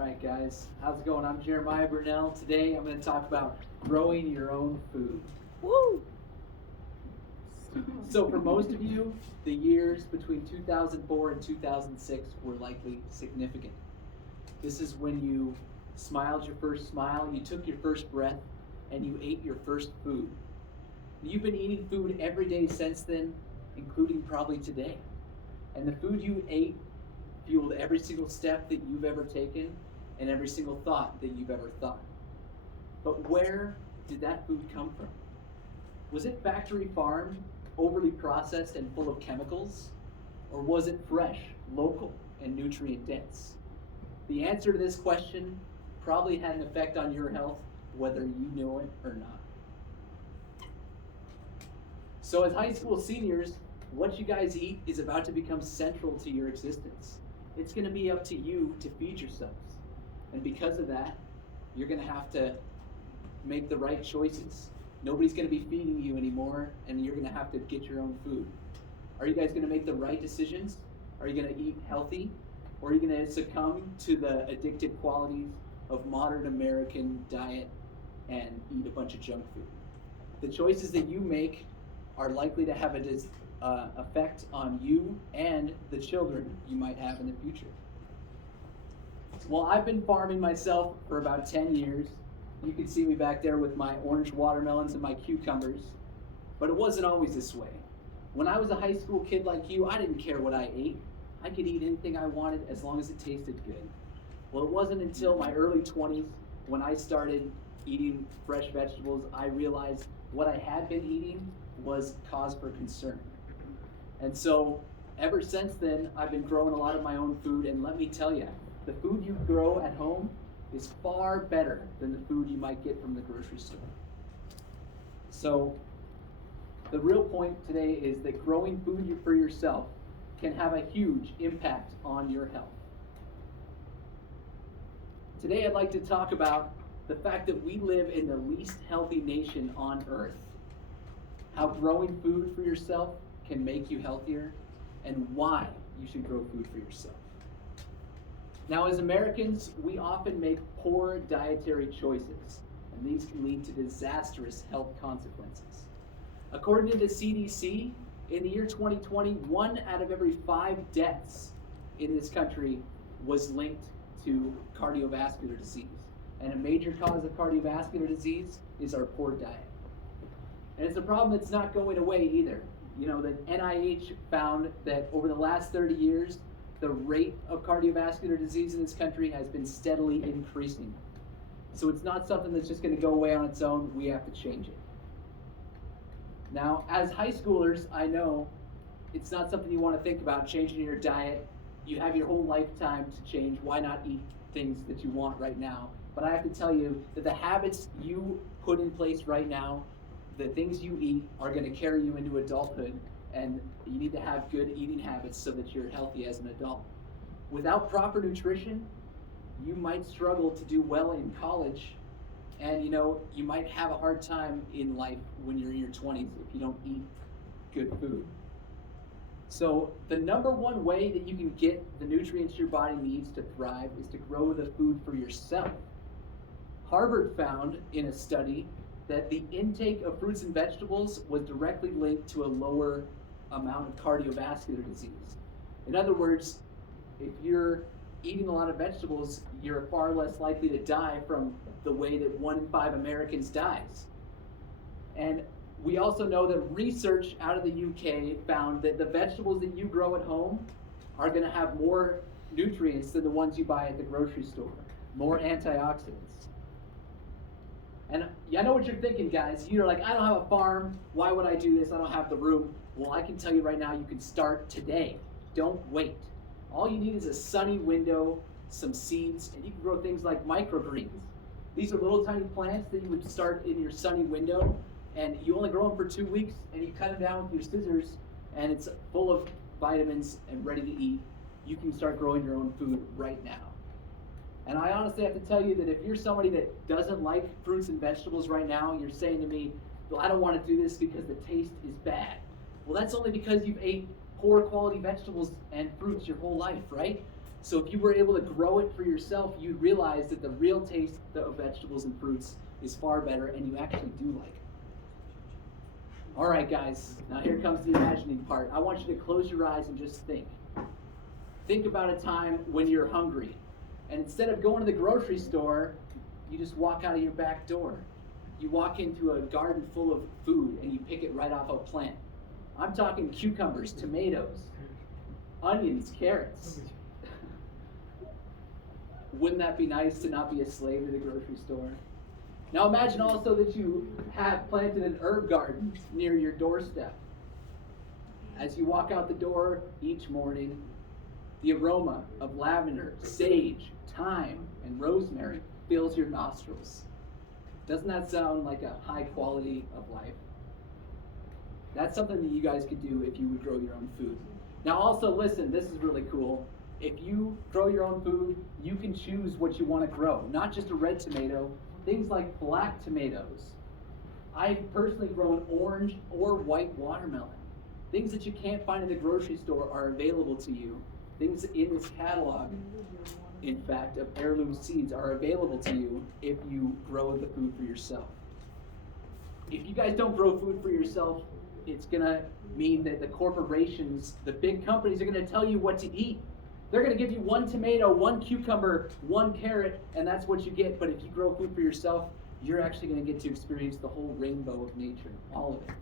right, guys. How's it going? I'm Jeremiah Brunell. Today I'm going to talk about growing your own food. Woo! So, for most of you, the years between 2004 and 2006 were likely significant. This is when you smiled your first smile, you took your first breath, and you ate your first food. You've been eating food every day since then, including probably today. And the food you ate fueled every single step that you've ever taken and every single thought that you've ever thought. But where did that food come from? Was it factory farmed, overly processed, and full of chemicals? Or was it fresh, local, and nutrient dense? The answer to this question probably had an effect on your health, whether you knew it or not. So as high school seniors, what you guys eat is about to become central to your existence. It's going to be up to you to feed yourselves. And because of that, you're going to have to make the right choices. Nobody's going to be feeding you anymore, and you're going to have to get your own food. Are you guys going to make the right decisions? Are you going to eat healthy? Or are you going to succumb to the addictive qualities of modern American diet and eat a bunch of junk food? The choices that you make are likely to have an effect on you and the children you might have in the future. Well, I've been farming myself for about 10 years. You can see me back there with my orange watermelons and my cucumbers. But it wasn't always this way. When I was a high school kid like you, I didn't care what I ate. I could eat anything I wanted as long as it tasted good. Well, it wasn't until my early 20s when I started eating fresh vegetables, I realized what I had been eating was cause for concern. And so ever since then, I've been growing a lot of my own food, and let me tell you, the food you grow at home is far better than the food you might get from the grocery store. So the real point today is that growing food for yourself can have a huge impact on your health. Today I'd like to talk about the fact that we live in the least healthy nation on earth, how growing food for yourself can make you healthier, and why you should grow food for yourself. Now, as Americans, we often make poor dietary choices, and these can lead to disastrous health consequences. According to the CDC, in the year 2020, 1 out of every 5 deaths in this country was linked to cardiovascular disease. And a major cause of cardiovascular disease is our poor diet. And it's a problem that's not going away either. You know, the NIH found that over the last 30 years, the rate of cardiovascular disease in this country has been steadily increasing. So it's not something that's just going to go away on its own. We have to change it. Now, as high schoolers, I know it's not something you want to think about, changing your diet. You have your whole lifetime to change. Why not eat things that you want right now? But I have to tell you that the habits you put in place right now, the things you eat, are going to carry you into adulthood, and you need to have good eating habits so that you're healthy as an adult. Without proper nutrition, you might struggle to do well in college, and you might have a hard time in life when you're in your 20s if you don't eat good food. So the number one way that you can get the nutrients your body needs to thrive is to grow the food for yourself. Harvard found in a study that the intake of fruits and vegetables was directly linked to a lower amount of cardiovascular disease. In other words, if you're eating a lot of vegetables, you're far less likely to die from the way that 1 in 5 Americans dies. And we also know that research out of the UK found that the vegetables that you grow at home are going to have more nutrients than the ones you buy at the grocery store, more antioxidants. And I know what you're thinking, guys. You're like, I don't have a farm. Why would I do this? I don't have the room. Well, I can tell you right now, you can start today. Don't wait. All you need is a sunny window, some seeds, and you can grow things like microgreens. These are little tiny plants that you would start in your sunny window, and you only grow them for 2 weeks, and you cut them down with your scissors, and it's full of vitamins and ready to eat. You can start growing your own food right now. And I honestly have to tell you that if you're somebody that doesn't like fruits and vegetables right now, you're saying to me, well, I don't want to do this because the taste is bad. Well, that's only because you've ate poor quality vegetables and fruits your whole life, right? So if you were able to grow it for yourself, you'd realize that the real taste of vegetables and fruits is far better, and you actually do like it. All right, guys, now here comes the imagining part. I want you to close your eyes and just think. Think about a time when you're hungry, and instead of going to the grocery store, you just walk out of your back door. You walk into a garden full of food, and you pick it right off a plant. I'm talking cucumbers, tomatoes, onions, carrots. Wouldn't that be nice to not be a slave to the grocery store? Now imagine also that you have planted an herb garden near your doorstep. As you walk out the door each morning, the aroma of lavender, sage, thyme, and rosemary fills your nostrils. Doesn't that sound like a high quality of life? That's something that you guys could do if you would grow your own food. Now also listen, this is really cool. If you grow your own food, you can choose what you want to grow. Not just a red tomato, things like black tomatoes. I've personally grown orange or white watermelon. Things that you can't find in the grocery store are available to you. Things in this catalog, in fact, of heirloom seeds are available to you if you grow the food for yourself. If you guys don't grow food for yourself, it's going to mean that the corporations, the big companies are going to tell you what to eat. They're going to give you one tomato, one cucumber, one carrot, and that's what you get. But if you grow food for yourself, you're actually going to get to experience the whole rainbow of nature, all of it.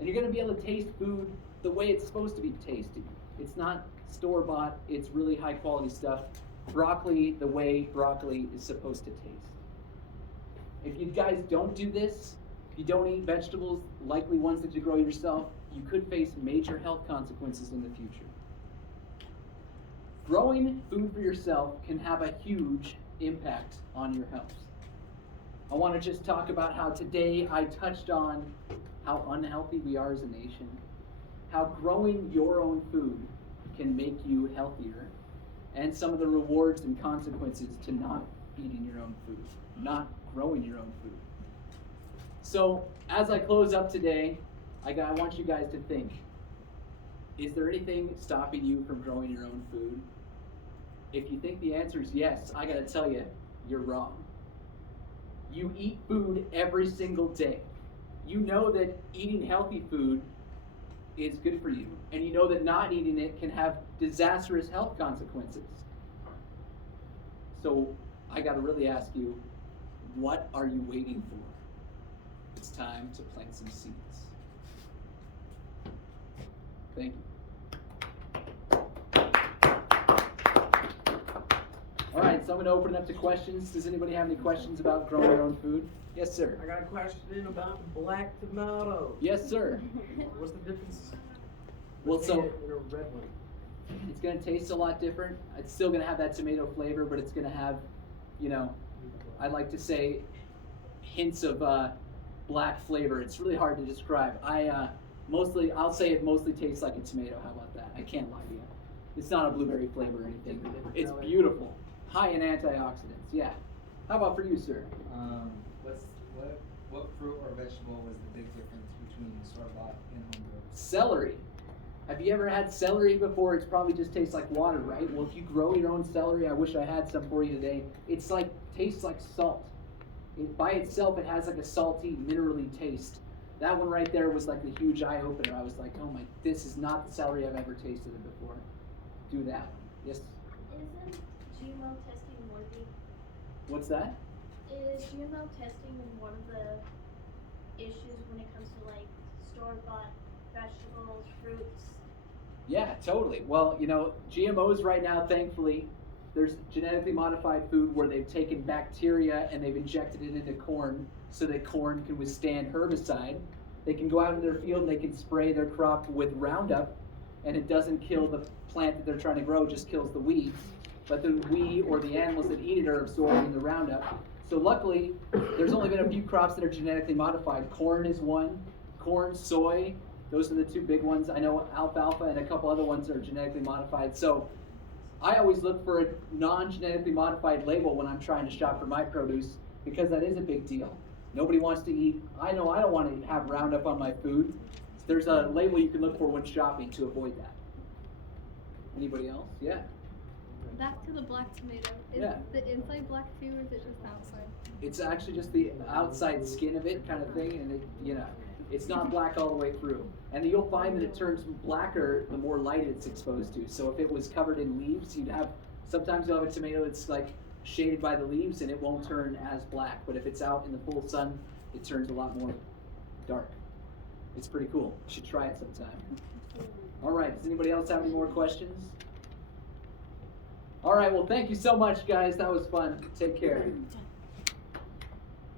And you're going to be able to taste food the way it's supposed to be tasted. It's not store-bought, it's really high-quality stuff. Broccoli the way broccoli is supposed to taste. If you guys don't do this, if you don't eat vegetables, likely ones that you grow yourself, you could face major health consequences in the future. Growing food for yourself can have a huge impact on your health. I want to just talk about how today I touched on how unhealthy we are as a nation, how growing your own food can make you healthier, and some of the rewards and consequences to not eating your own food, not growing your own food. So as I close up today, I want you guys to think, is there anything stopping you from growing your own food? If you think the answer is yes, I gotta tell you, you're wrong. You eat food every single day. You know that eating healthy food is good for you, and you know that not eating it can have disastrous health consequences. So I gotta really ask you, what are you waiting for? It's time to plant some seeds. Thank you. All right, so I'm going to open it up to questions. Does anybody have any questions about growing their own food? Yes, sir. I got a question about black tomato. Yes, sir. What's the difference? Well, so in a red one? it's going to taste a lot different. It's still going to have that tomato flavor, but it's going to have, I like to say hints of black flavor. It's really hard to describe. I'll say it mostly tastes like a tomato. How about that? I can't lie to you. It's not a blueberry flavor or anything. It's beautiful. High in antioxidants, yeah. How about for you, sir? What fruit or vegetable was the big difference between store-bought and home-grown? Celery. Have you ever had celery before? It probably just tastes like water, right? Well, if you grow your own celery, I wish I had some for you today. It's like, tastes like salt. By itself, it has like a salty, minerally taste. That one right there was like a huge eye-opener. I was like, oh my, this is not the celery I've ever tasted it before. Do that one. Yes? Isn't GMO testing worthy? What's that? Is GMO testing one of the issues when it comes to like store-bought vegetables, fruits? Yeah, totally. Well, GMOs right now, thankfully, there's genetically modified food where they've taken bacteria and they've injected it into corn so that corn can withstand herbicide. They can go out in their field and they can spray their crop with Roundup, and it doesn't kill the plant that they're trying to grow, just kills the weeds. But the we or the animals that eat it are absorbing the Roundup. So luckily, there's only been a few crops that are genetically modified. Corn is one. Corn, soy, those are the two big ones. I know alfalfa and a couple other ones are genetically modified. So I always look for a non-genetically modified label when I'm trying to shop for my produce, because that is a big deal. Nobody wants to eat, I know I don't want to have Roundup on my food. There's a label you can look for when shopping to avoid that. Anybody else? Yeah. back to the black tomato. Is Yeah. the inside black too, or is it just the outside? It's actually just the outside skin of it kind of thing, and it's not black all the way through. And you'll find that it turns blacker the more light it's exposed to. So if it was covered in leaves, sometimes you'll have a tomato that's like shaded by the leaves and it won't turn as black. But if it's out in the full sun, it turns a lot more dark. It's pretty cool. You should try it sometime. All right, does anybody else have any more questions? All right, well, thank you so much, guys. That was fun. Take care.